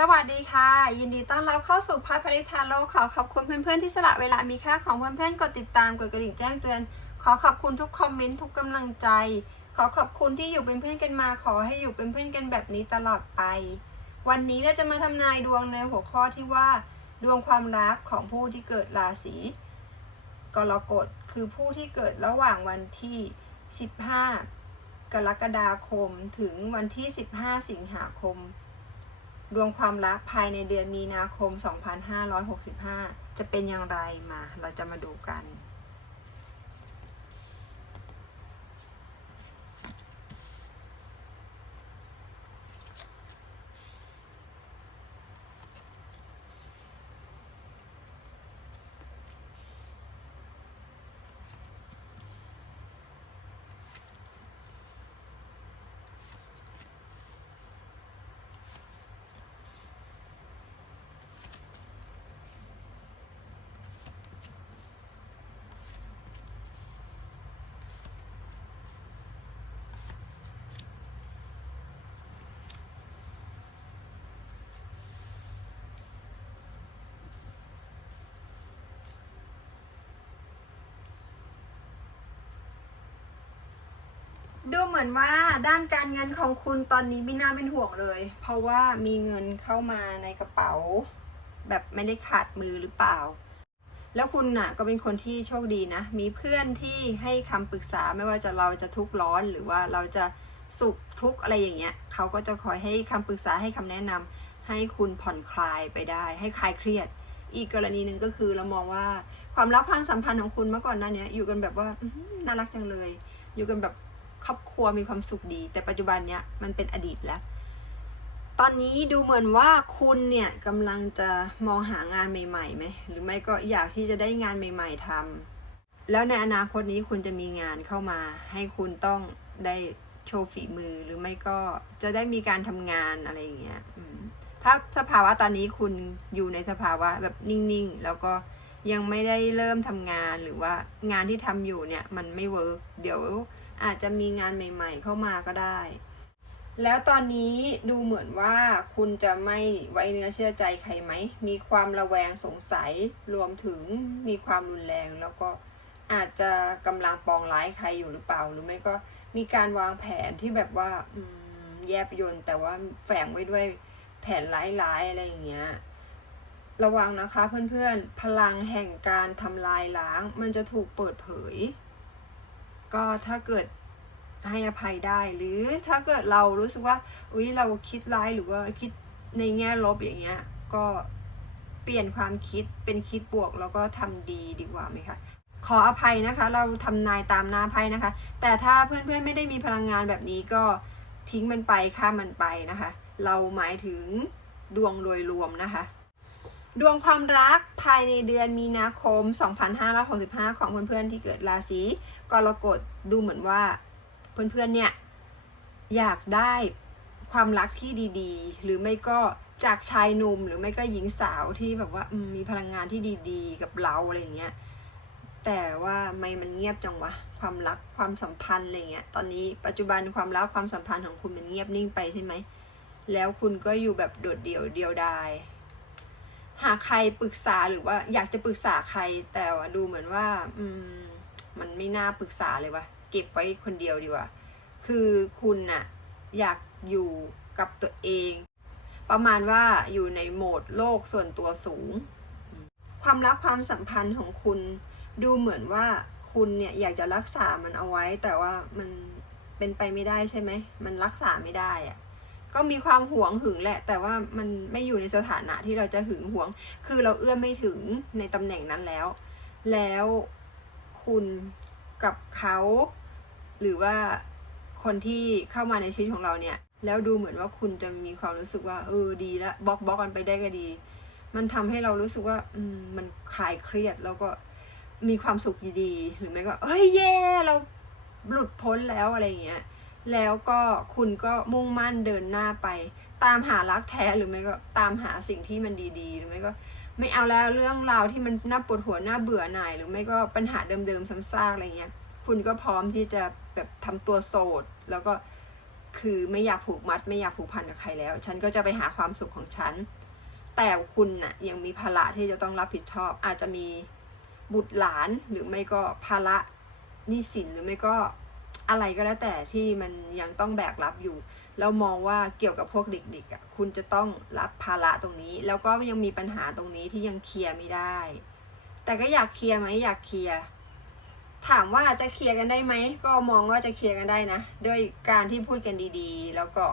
สวัสดีค่ะ ยินดีต้อนรับเข้าสู่พัฒผลิทาโลกขอขอบคุณเพื่อนๆที่สละเวลามีค่าของเพื่อนๆกดติดตามกดกระดิ่งแจ้งเตือน ขอขอบคุณทุกคอมเมนต์ทุกกำลังใจ ขอขอบคุณที่อยู่เป็นเพื่อนกันมา ขอให้อยู่เป็นเพื่อนกันแบบนี้ตลอดไป วันนี้เราจะมาทำนายดวงในหัวข้อที่ว่า ดวงความรักของผู้ที่เกิดราศีกรกฎคือผู้ที่เกิดระหว่างวันที่ 15 กรกฎาคม ถึงวันที่ 15 สิงหาคม ดวงความรักภายในเดือนมีนาคม 2565 จะเป็นอย่างไรมา เราจะมาดูกัน ดูเหมือนว่าด้านการเงินของคุณตอนนี้ไม่น่าเป็นห่วงเลย เพราะว่ามีเงินเข้ามาในกระเป๋า แบบไม่ได้ขาดมือหรือเปล่า แล้วคุณน่ะก็เป็นคนที่โชคดีนะ มีเพื่อนที่ให้คำปรึกษาไม่ว่าจะเราจะทุกข์ร้อนหรือว่าเราจะสุขทุกข์อะไรอย่างเงี้ยเขาก็จะคอยให้คำปรึกษาให้คำแนะนำให้คุณผ่อนคลายไปได้ ให้คลายเครียด อีกกรณีหนึ่งก็คือเรามองว่าความรักความสัมพันธ์ของคุณเมื่อก่อนหน้าเนี้ยอยู่กันแบบว่าน่ารักจังเลย อยู่กันแบบ ครอบครัวมีความสุขดี แต่ปัจจุบันเนี้ยมันเป็นอดีตแล้ว ตอนนี้ดูเหมือนว่าคุณเนี่ยกำลังจะมองหางานใหม่ๆไหมหรือไม่ก็อยากที่จะได้งานใหม่ ๆทำแล้วในอนาคตนี้คุณจะมีงานเข้ามา ให้คุณต้องได้โชว์ฝีมือหรือไม่ก็จะได้มีการทำงานอะไรอย่างเงี้ยถ้าสภาวะตอนนี้คุณอยู่ในสภาวะแบบนิ่งๆ แล้วก็ยังไม่ได้เริ่มทำงานหรือว่างานที่ทำอยู่เนี่ยมันไม่เวิร์กเดี๋ยว อาจจะมีงานใหม่ ๆ เข้ามาก็ได้ แล้วตอนนี้ดูเหมือนว่าคุณจะไม่ไว้เนื้อเชื่อใจใครไหม มีความระแวงสงสัยรวมถึงมีความรุนแรงแล้วก็อาจจะกำลังปองร้ายใครอยู่หรือเปล่า หรือไม่ก็มีการวางแผนที่แบบว่าแยบยนแต่ว่าแฝงไว้ด้วยแผนร้ายๆอะไรอย่างเงี้ย ระวังนะคะเพื่อนๆ พลังแห่งการทำลายล้างมันจะถูกเปิดเผย ก็ถ้าเกิดให้อภัยได้ หรือถ้าเกิดเรารู้สึกว่าอุ้ยเราคิดร้ายหรือว่าคิดในแง่ลบอย่างเงี้ย ก็เปลี่ยนความคิดเป็นคิดบวก แล้วก็ทำดีดีกว่าไหมคะขออภัยนะคะ เราทำนายตามหน้าไพ่นะคะ แต่ถ้าเพื่อนๆไม่ได้มีพลังงานแบบนี้ก็ทิ้งมันไปข้ามมันไปนะคะ เราหมายถึงดวงโดยรวมนะคะ ดวงความรักภายในเดือนมีนาคม 2565 ของเพื่อนๆที่เกิดราศีกรกฎดูเหมือนว่าเพื่อนๆเนี่ยอยากได้ความรักที่ดีๆ หรือไม่ก็จากชายหนุ่มหรือไม่ก็หญิงสาวที่แบบว่ามีพลังงานที่ดีๆ กับเราอะไรอย่างเงี้ยแต่ว่าไม่มันเงียบจังวะความรักความสัมพันธ์อะไรเงี้ยตอนนี้ปัจจุบันความรักความสัมพันธ์ของคุณมันเงียบนิ่งไปใช่ไหมแล้วคุณก็อยู่แบบโดดเดี่ยวเดียวดาย หากใครปรึกษาหรือว่าอยากจะปรึกษาใครแต่ว่าดูเหมือนว่า อืม มันไม่น่าปรึกษาเลยวะเก็บไว้คนเดียวดีกว่า คือคุณน่ะอยากอยู่กับตัวเอง ประมาณว่าอยู่ในโหมดโลกส่วนตัวสูง ความรักความสัมพันธ์ของคุณ ดูเหมือนว่าคุณเนี่ยอยากจะรักษามันเอาไว้ แต่ว่ามันเป็นไปไม่ได้ใช่ไหม มันรักษาไม่ได้อะ ก็มีความหวงหึงแหละ แต่ว่ามันไม่อยู่ในสถานะที่เราจะหึงหวง คือเราเอื้อมไม่ถึงในตำแหน่งนั้นแล้ว แล้วคุณกับเขา หรือว่าคนที่เข้ามาในชีวิตของเราเนี่ย แล้วดูเหมือนว่าคุณจะมีความรู้สึกว่า เออดีละบล็อกบล็อกกันไปได้ก็ดี มันทำให้เรารู้สึกว่า อืมมันคลายเครียดแล้วก็มีความสุขดีๆหรือไม่ก็เอ้ยเย่เราหลุดพ้นแล้วอะไรอย่างเงี้ย แล้วก็คุณก็มุ่งมั่นเดินหน้าไป ตามหารักแท้หรือไม่ก็ตามหาสิ่งที่มันดีๆ หรือไม่ก็ไม่เอาแล้วเรื่องราวที่มันน่าปวดหัวน่าเบื่อหน่าย หรือไม่ก็ปัญหาเดิมๆซ้ำซากอะไรเงี้ยคุณก็พร้อมที่จะแบบทำตัวโสด แล้วก็คือไม่อยากผูกมัด ไม่อยากผูกพันกับใครแล้ว ฉันก็จะไปหาความสุขของฉัน แต่คุณน่ะยังมีภาระที่จะต้องรับผิดชอบ อาจจะมีบุตรหลานหรือไม่ก็ภาระหนี้สินหรือไม่ก็ อะไรก็แล้วแต่ที่มันยังต้องแบกรับอยู่แล้วมองว่าเกี่ยวกับพวกเด็กๆอะคุณจะต้องรับภาระตรงนี้ แล้วก็ยังมีปัญหาตรงนี้ที่ยังเคลียร์ไม่ได้ แต่ก็อยากเคลียร์ไหมอยากเคลียร์ถามว่าจะเคลียร์กันได้ไหมก็มองว่าจะเคลียร์กันได้นะด้วยการที่พูดกันดีๆ แล้วก็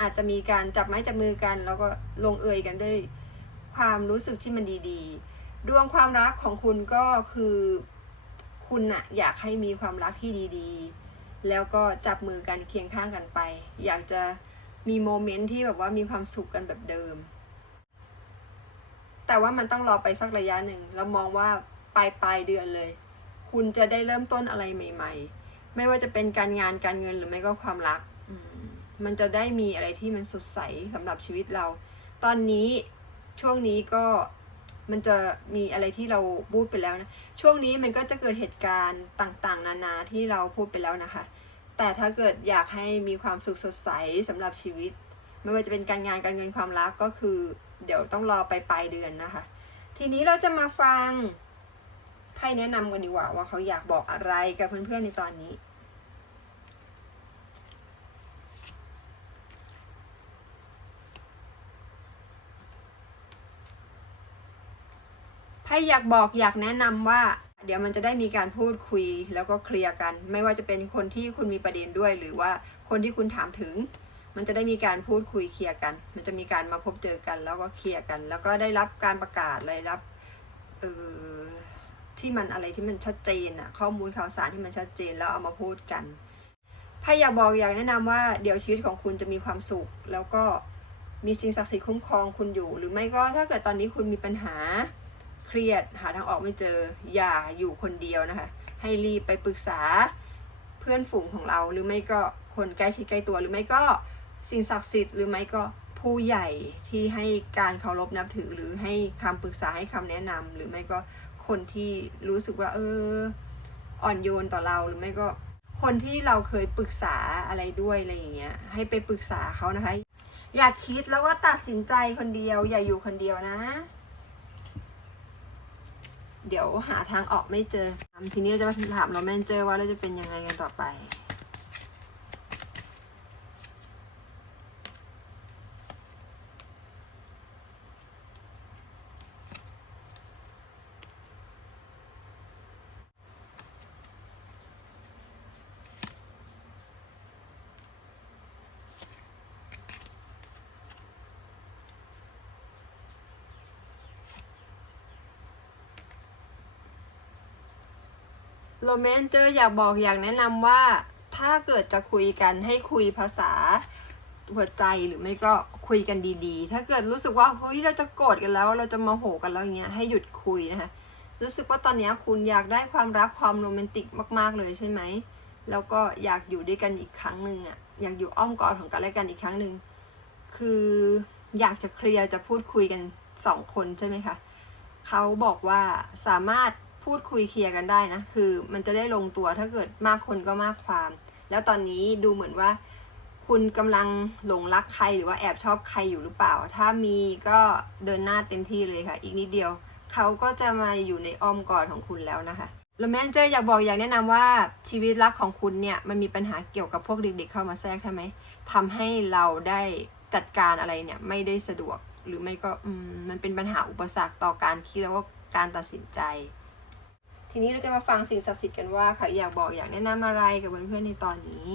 อาจจะมีการจับไม้จับมือกัน แล้วก็ลงเอยกันด้วยความรู้สึกที่มันดีๆ ดวงความรักของคุณก็คือ คุณน่ะอยากให้มีความรักที่ดีๆ แล้วก็จับมือกันเคียงข้างกันไป อยากจะมีโมเมนต์ที่แบบว่ามีความสุขกันแบบเดิม แต่ว่ามันต้องรอไปสักระยะหนึ่งเรามองว่าปลายปลายเดือนเลย คุณจะได้เริ่มต้นอะไรใหม่ ๆ ไม่ว่าจะเป็นการงานการเงินหรือไม่ก็ความรัก มันจะได้มีอะไรที่มันสดใสสำหรับชีวิตเรา ตอนนี้ช่วงนี้ก็ มันจะมีอะไรที่เราพูดไปแล้วนะ ช่วงนี้มันก็จะเกิดเหตุการณ์ต่างๆ นานาที่เราพูดไปแล้วนะคะ แต่ถ้าเกิดอยากให้มีความสุขสดใสสำหรับชีวิต ไม่ว่าจะเป็นการงานการเงินความรักก็คือ เดี๋ยวต้องรอไปปลายเดือนนะคะ ทีนี้เราจะมาฟังไพ่แนะนำกันดีกว่าว่าเขาอยากบอกอะไรกับเพื่อนๆในตอนนี้ ไพ่อยากบอกอยากแนะนำว่า เดี๋ยวมันจะได้มีการพูดคุยแล้วก็เคลียร์กัน ไม่ว่าจะเป็นคนที่คุณมีประเด็นด้วย หรือว่าคนที่คุณถามถึง มันจะได้มีการพูดคุยเคลียร์กัน มันจะมีการมาพบเจอกัน แล้วก็เคลียร์กัน แล้วก็ได้รับการประกาศได้รับเออที่มันอะไรที่มันชัดเจนอะข้อมูลข่าวสารที่มันชัดเจนแล้วเอามาพูดกันไพ่อยากบอกอยากแนะนำว่าเดี๋ยวชีวิตของคุณจะมีความสุข แล้วก็มีสิ่งศักดิ์สิทธิ์คุ้มครองคุณอยู่ หรือไม่ก็ถ้าเกิดตอนนี้คุณมีปัญหา เครียดหาทางออกไม่เจออย่าอยู่คนเดียวนะคะ ให้รีบไปปรึกษาเพื่อนฝูงของเรา หรือไม่ก็คนใกล้ชิดใกล้ตัวหรือไม่ก็สิ่งศักดิ์สิทธิ์หรือไม่ก็ผู้ใหญ่ที่ให้การเคารพนับถือหรือให้คำปรึกษาให้คำแนะนำหรือไม่ก็คนที่รู้สึกว่า เออ อ่อนโยนต่อเราหรือไม่ก็คนที่เราเคยปรึกษาอะไรด้วยอะไรอย่างเงี้ยให้ไปปรึกษาเขานะคะ อย่าคิดแล้วว่าตัดสินใจคนเดียว อย่าอยู่คนเดียวนะ เดี๋ยวหาทางออกไม่เจอ ทีนี้เราจะมาถามเราแมนเจอว่าเราจะเป็นยังไงกันต่อไป โรแมนเจอร์อยากบอกอยากแนะนำว่าถ้าเกิดจะคุยกันให้คุยภาษาหัวใจหรือไม่ก็คุยกันดีๆ ถ้าเกิดรู้สึกว่าเฮ้ยเราจะโกรธกันแล้วเราจะมาโหกันแล้วอย่างเงี้ยให้หยุดคุยนะคะรู้สึกว่าตอนเนี้ยคุณอยากได้ความรักความโรแมนติกมาก ๆเลยใช่ไหมแล้วก็อยากอยู่ด้วยกันอีกครั้งหนึ่งอะอยากอยู่อ้อมกอดของกันและกันอีกครั้งหนึ่งคืออยากจะเคลียร์จะพูดคุยกันสองคนใช่ไหมคะเขาบอกว่าสามารถ พูดคุยเคลียร์กันได้นะ คือมันจะได้ลงตัวถ้าเกิดมากคนก็มากความ แล้วตอนนี้ดูเหมือนว่า คุณกำลังหลงรักใครหรือว่าแอบชอบใครอยู่หรือเปล่า ถ้ามีก็เดินหน้าเต็มที่เลยค่ะ อีกนิดเดียว เขาก็จะมาอยู่ในอ้อมกอดของคุณแล้วนะคะแล้วแม่เจออยากบอกอยากแนะนำว่าชีวิตรักของคุณเนี่ยมันมีปัญหาเกี่ยวกับพวกเด็กๆเข้ามาแทรกใช่ไหมทำให้เราได้จัดการอะไรเนี่ยไม่ได้สะดวกหรือไม่ก็มันเป็นปัญหาอุปสรรคต่อการคิดแล้วก็การตัดสินใจ ทีนี้เราจะมาฟังสิ่งศักดิ์สิทธิ์กันว่าเขาอยากบอกอยากแนะนำอะไรกับเพื่อนๆในตอนนี้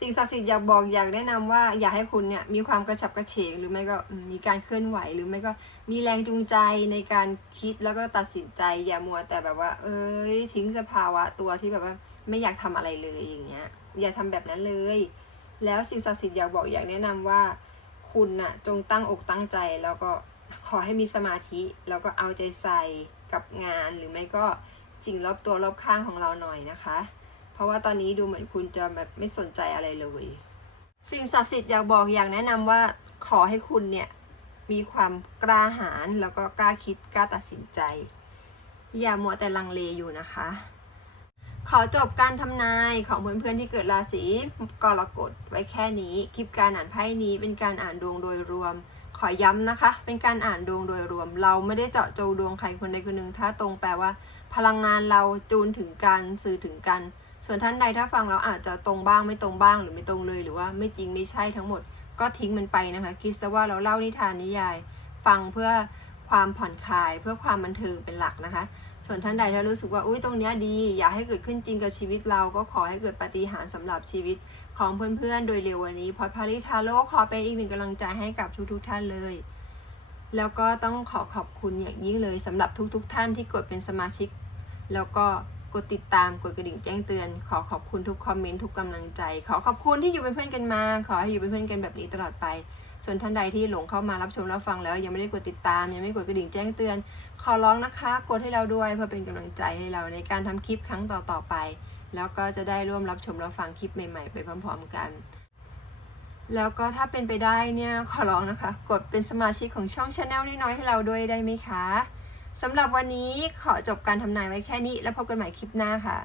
สิ่งศักดิ์สิทธิ์อยากบอกอยากแนะนำว่าอยากให้คุณเนี่ยมีความกระฉับกระเฉงหรือไม่ก็มมีการเคลื่อนไหวหรือไม่ก็มีแรงจูงใจในการคิดแล้วก็ตัดสินใจอย่ามัวแต่แบบว่า เอ้ยทิ้งสภาวะตัวที่แบบว่าไม่อยากทำอะไรเลยอย่างเงี้ยอย่าทำแบบนั้นเลย แล้วสิ่งศักดิ์สิทธิ์อยากบอกอยากแนะนำว่า คุณน่ะจงตั้งอกตั้งใจ แล้วก็ขอให้มีสมาธิ แล้วก็เอาใจใส่กับงานหรือไม่ก็สิ่งรอบตัวรอบข้างของเราหน่อยนะคะ เพราะว่าตอนนี้ดูเหมือนคุณจะแบบไม่สนใจอะไรเลย สิ่งศักดิ์สิทธิ์อยากบอกอยากแนะนำว่าขอให้คุณเนี่ยมีความกล้าหาญแล้วก็กล้าคิดกล้าตัดสินใจ อย่ามัวแต่ลังเลอยู่นะคะ ขอจบการทำนายของเพื่อนๆที่เกิดราศีกรกฎไว้แค่นี้ คลิปการอ่านไพ่นี้เป็นการอ่านดวงโดยรวม ขอย้ำนะคะ เป็นการอ่านดวงโดยรวม เราไม่ได้เจาะจงดวงใครคนใดคนหนึ่งถ้าตรงแปลว่า พลังงานเราจูนถึงกันสื่อถึงกัน ส่วนท่านใดถ้าฟังเราอาจจะตรงบ้างไม่ตรงบ้างหรือไม่ตรงเลยหรือว่าไม่จริงไม่ใช่ทั้งหมด ก็ทิ้งมันไปนะคะคิดซะว่าเราเล่านิทานนิยาย ฟังเพื่อความผ่อนคลายเพื่อความบันเทิงเป็นหลักนะคะ ส่วนท่านใดถ้ารู้สึกว่าอุ้ยตรงเนี้ยดี อยากให้เกิดขึ้นจริงกับชีวิตเราก็ขอให้เกิดปฏิหารสำหรับชีวิตของเพื่อนๆ โดยเร็ววันนี้พอพาริทาโร่ขอเป็นอีกหนึ่งกำลังใจให้กับทุกๆท่านเลย แล้วก็ต้องขอขอบคุณอย่างยิ่งเลยสำหรับทุกๆ ท่านที่กดเป็นสมาชิก แล้วก็กดติดตามกดกระดิ่งแจ้งเตือน ขอขอบคุณทุกคอมเมนต์ทุกกำลังใจ ขอขอบคุณที่อยู่เป็นเพื่อนกันมา ขอให้อยู่เป็นเพื่อนกันแบบนี้ตลอดไป ส่วนท่านใดที่หลงเข้ามารับชมรับฟังแล้ว ยังไม่ได้กดติดตาม ยังไม่กดกระดิ่งแจ้งเตือน ขอร้องนะคะ กดให้เราด้วยเพื่อเป็นกำลังใจให้เราในการทำคลิปครั้งต่อๆไป แล้วก็จะได้ร่วมรับชมรับฟังคลิปใหม่ ๆ ไปพร้อม ๆ กันแล้วก็ถ้าเป็นไปได้เนี่ยขอร้องนะคะ กดเป็นสมาชิกของช่องชาแนลน้อยๆให้เราด้วยได้ไหมคะสำหรับวันนี้ขอจบการทำนายไว้แค่นี้ แล้วพบกันใหม่คลิปหน้าค่ะ